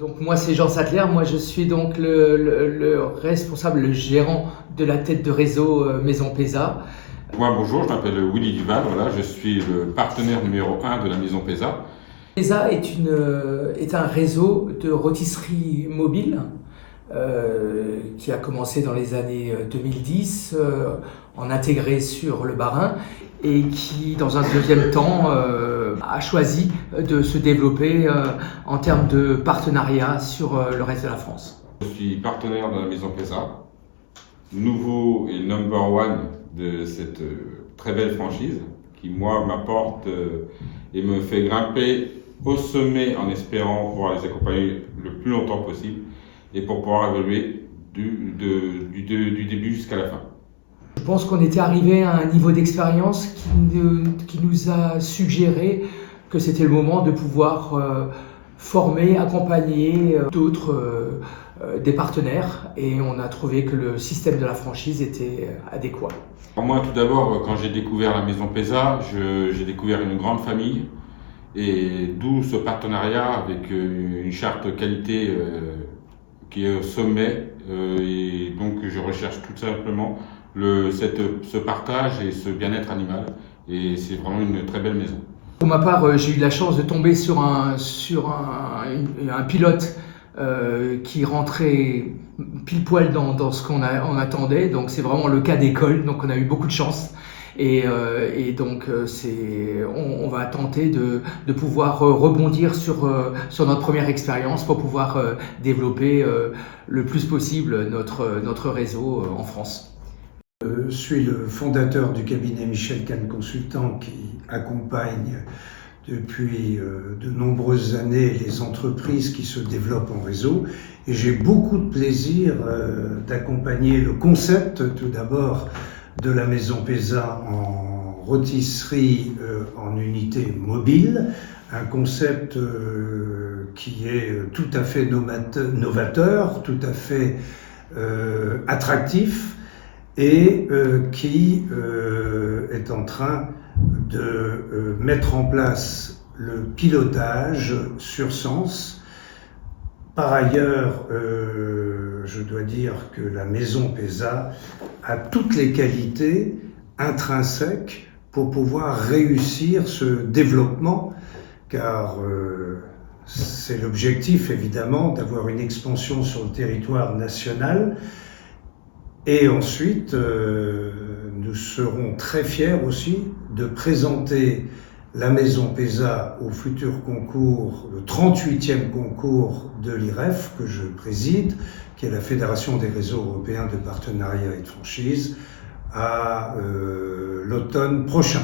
Donc moi c'est Jean Sattler, moi je suis donc le responsable, le gérant de la tête de réseau Maison Pesa. Moi bonjour, je m'appelle Willy Duval, voilà, je suis le partenaire numéro 1 de la Maison Pesa. Pesa est un réseau de rôtisserie mobile qui a commencé dans les années 2010 en intégré sur le Bas-Rhin et qui dans un deuxième temps a choisi de se développer en termes de partenariat sur le reste de la France. Je suis partenaire de la Maison Pesa, nouveau et number one de cette très belle franchise qui moi m'apporte et me fait grimper au sommet en espérant pouvoir les accompagner le plus longtemps possible et pour pouvoir évoluer du début jusqu'à la fin. Je pense qu'on était arrivé à un niveau d'expérience qui nous a suggéré que c'était le moment de pouvoir former, accompagner d'autres des partenaires et on a trouvé que le système de la franchise était adéquat. Pour moi, tout d'abord, quand j'ai découvert la Maison Pesa, j'ai découvert une grande famille et d'où ce partenariat avec une charte qualité qui est au sommet et donc je recherche tout simplement ce partage et ce bien-être animal et c'est vraiment une très belle maison. Pour ma part, j'ai eu la chance de tomber sur un pilote qui rentrait pile poil dans ce qu'on attendait, donc c'est vraiment le cas d'école, donc on a eu beaucoup de chance. Et donc on va tenter de pouvoir rebondir sur notre première expérience pour pouvoir développer le plus possible notre réseau en France. Je suis le fondateur du cabinet Michel Kahn Consultant qui accompagne depuis de nombreuses années les entreprises qui se développent en réseau et j'ai beaucoup de plaisir d'accompagner le concept tout d'abord de la Maison Pesa en rôtisserie en unité mobile, un concept qui est tout à fait novateur, tout à fait attractif et qui est en train de mettre en place le pilotage sur Sens. Par ailleurs, je dois dire que la Maison Pesa a toutes les qualités intrinsèques pour pouvoir réussir ce développement, car c'est l'objectif évidemment d'avoir une expansion sur le territoire national. Et ensuite, nous serons très fiers aussi de présenter la Maison Pesa au futur concours, le 38e concours de l'IREF que je préside, qui est la Fédération des réseaux européens de partenariat et de franchise, à l'automne prochain.